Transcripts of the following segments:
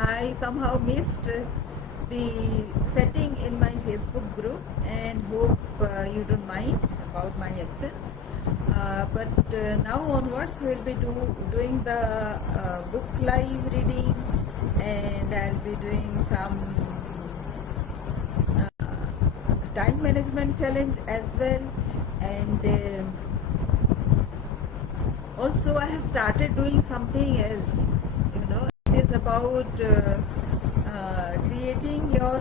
I somehow missed the setting in my Facebook group, and hope you don't mind about my absence. But now onwards we'll be doing the book live reading, and I'll be doing some time management challenge as well, and also I have started doing something else. It is about creating your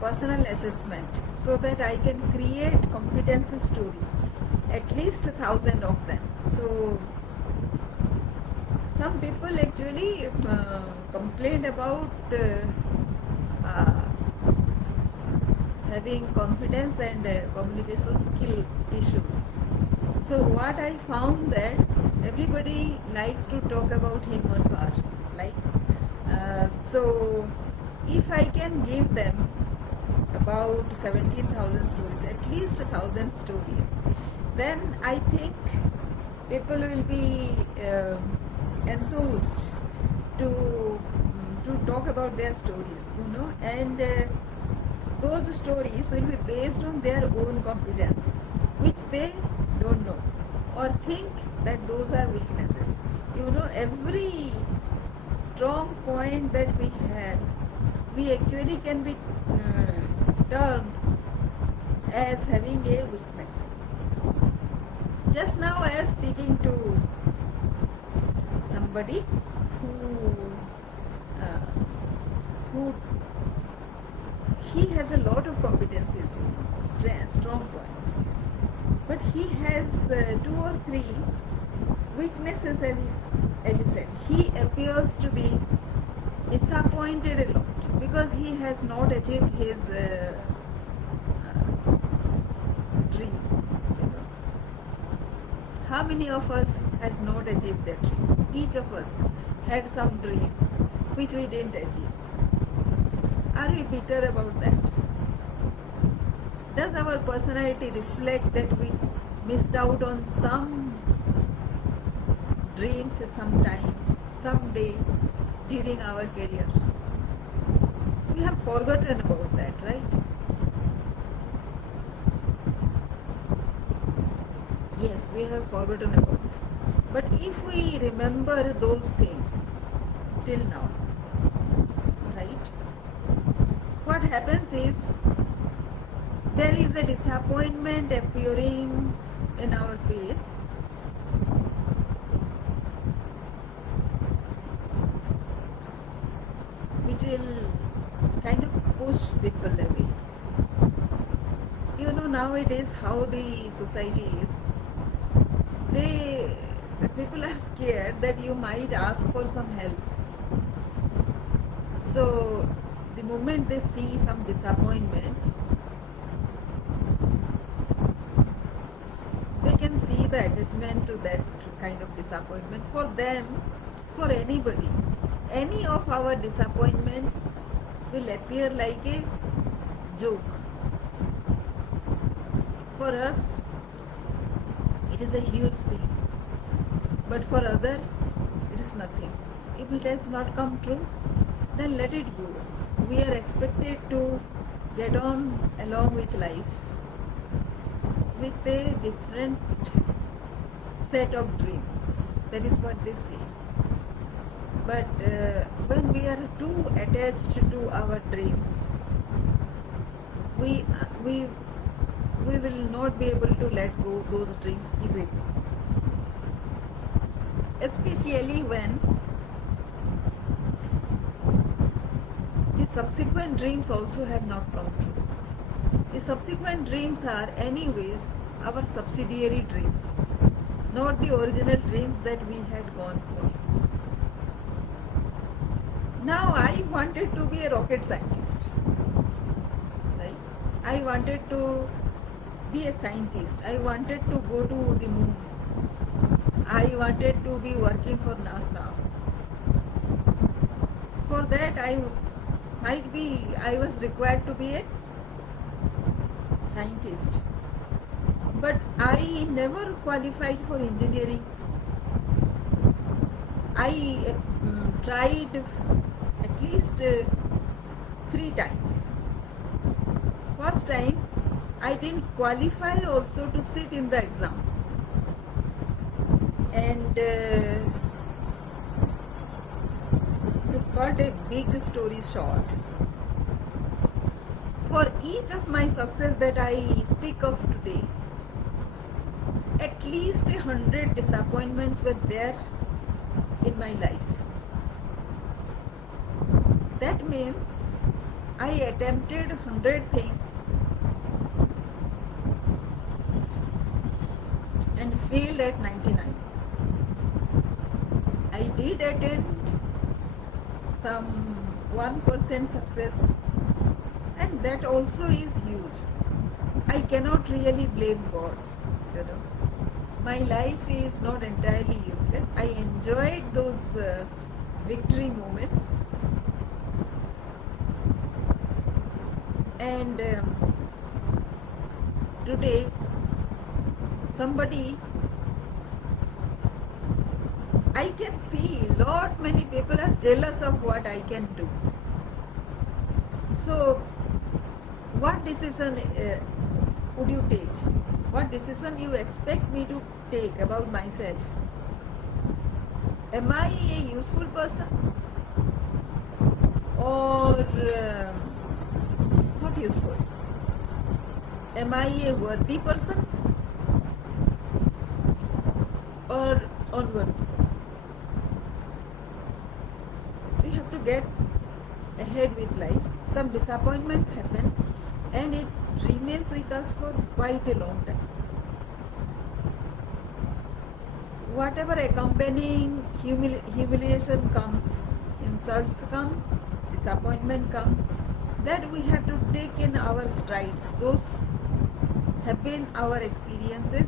personal assessment, so that I can create competency stories, at least 1,000 of them. So some people actually complain about uh, having confidence and communication skill issues. So what I found that everybody likes to talk about him or her, like so if I can give them about 17,000 stories, at least 1,000 stories, then I think people will be enthused to talk about their stories, and those stories will be based on their own competencies, which they don't know or think that those are weaknesses. Every strong point that we have, we actually can be termed as having a weakness. Just now I was speaking to somebody who uh, who he has a lot of competencies, strong points, but he has two or three weaknesses, as you said. He appears to be disappointed a lot because he has not achieved his dream. How many of us has not achieved that dream? Each of us had some dream which we didn't achieve. Are we bitter about that? Does our personality reflect that we missed out on some dreams sometimes, someday during our career? We have forgotten about that, right? Yes, we have forgotten about it. But if we remember those things till now, right, what happens is there is a disappointment appearing in our face, which will kind of push people away. Nowadays how the society is, the people are scared that you might ask for some help. So the moment they see some disappointment, they can see the attachment to that kind of disappointment. For them, for anybody, any of our disappointment will appear like a joke. For us, it is a huge thing, but for others, it is nothing. If it has not come true, then let it go. We are expected to get on along with life with a different set of dreams. That is what they say. But when we are too attached to our dreams, we will not be able to let go those dreams easily. Especially when the subsequent dreams also have not come true. The subsequent dreams are anyways our subsidiary dreams, not the original dreams that we had gone for. Now I wanted to be a rocket scientist, right? I wanted to be a scientist. I wanted to go to the moon. I wanted to be working for NASA. For that I was required to be a scientist. But I never qualified for engineering. I tried at least three times. First time I didn't qualify also to sit in the exam, and to cut a big story short, for each of my success that I speak of today, at least 100 disappointments were there in my life. That means I attempted 100 things and failed at 99. I did attempt some 1% success, and that also is huge. I cannot really blame God, you know. My life is not entirely useless. I enjoyed those victory moments, and today somebody, I can see lot many people are jealous of what I can do. So what decision would you take? What decision you expect me to take about myself? Am I a useful person or not useful? Am I a worthy person or unworthy? We have to get ahead with life. Some disappointments happen and it remains with us for quite a long time. Whatever accompanying humiliation comes, insults come, disappointment comes, that we have to take in our strides. Those have been our experiences,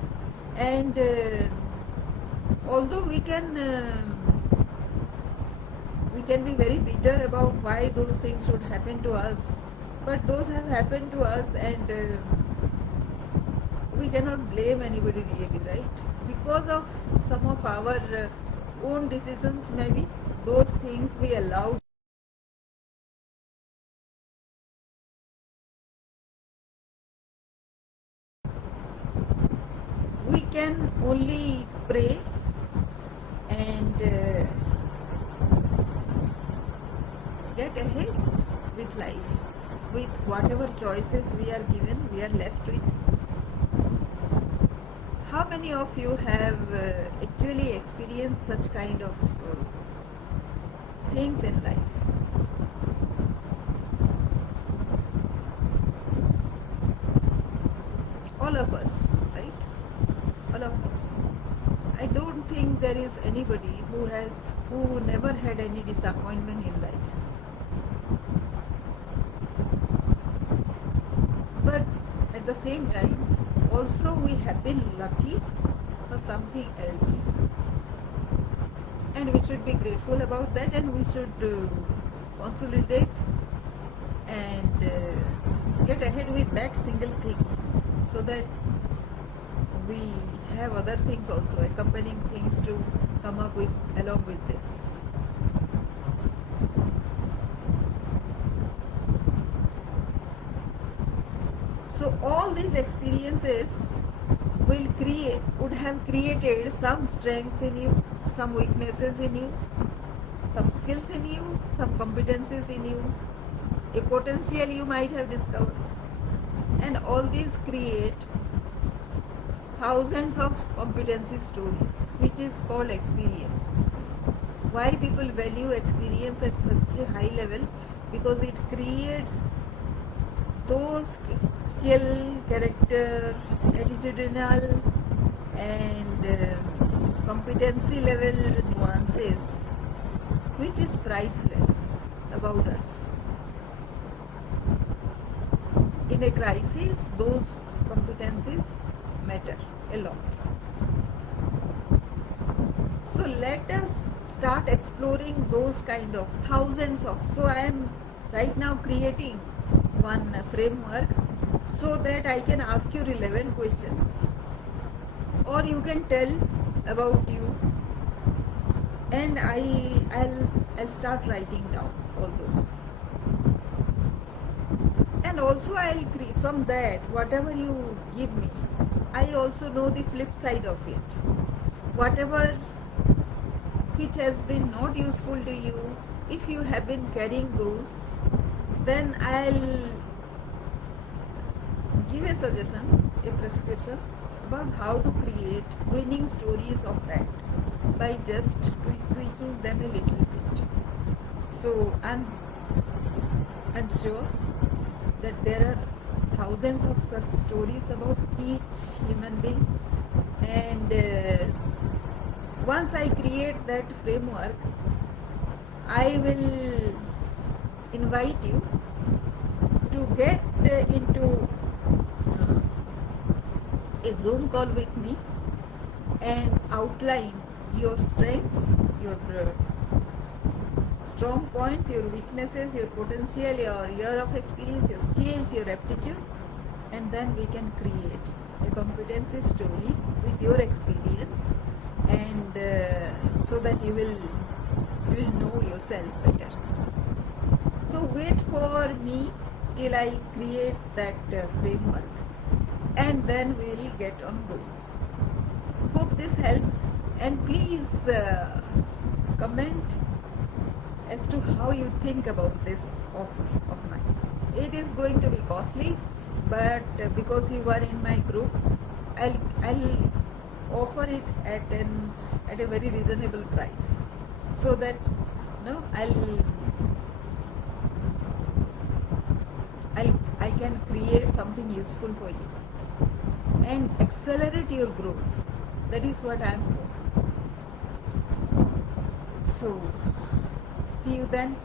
and although we can be very bitter about why those things should happen to us, but those have happened to us, and we cannot blame anybody really, right? Because of some of our own decisions, maybe those things we allowed. We can only pray and get ahead with life, with whatever choices we are given, we are left with. How many of you have actually experienced such kind of things in life? All of us, right? All of us. I don't think there is anybody who never had any disappointment in life. But at the same time, also we have been lucky for something else, and we should be grateful about that, and we should consolidate and get ahead with that single thing, so that we have other things also, accompanying things to come up with along with this. So all these experiences would have created some strengths in you, some weaknesses in you, some skills in you, some competencies in you, a potential you might have discovered, and all these create thousands of competency stories, which is called experience. Why people value experience at such a high level? Because it creates those skill, character, attitudinal, and competency level nuances, which is priceless about us. In a crisis, those competencies matter a lot. So let us start exploring those kind of thousands of. So I am right now creating one framework so that I can ask you relevant questions, or you can tell about you, and I'll start writing down all those. also I'll create from that, whatever you give me, I also know the flip side of it. Whatever which has been not useful to you, if you have been carrying those, then I'll give a suggestion, a prescription about how to create winning stories of that by just tweaking them a little bit. So I'm sure that there are thousands of such stories about each human being, and once I create that framework, I will invite you to get into a Zoom call with me and outline your strengths, your strong points, your weaknesses, your potential, your year of experience, your skills, your aptitude, and then we can create a competency story with your experience, and so that you will know yourself better. So wait for me till I create that framework, and then we'll get on going. Hope this helps, and please comment as to how you think about this offer of mine. It is going to be costly, but because you are in my group, I'll offer it at a very reasonable price, so that I can create something useful for you and accelerate your growth. That is what I am for. So see you then.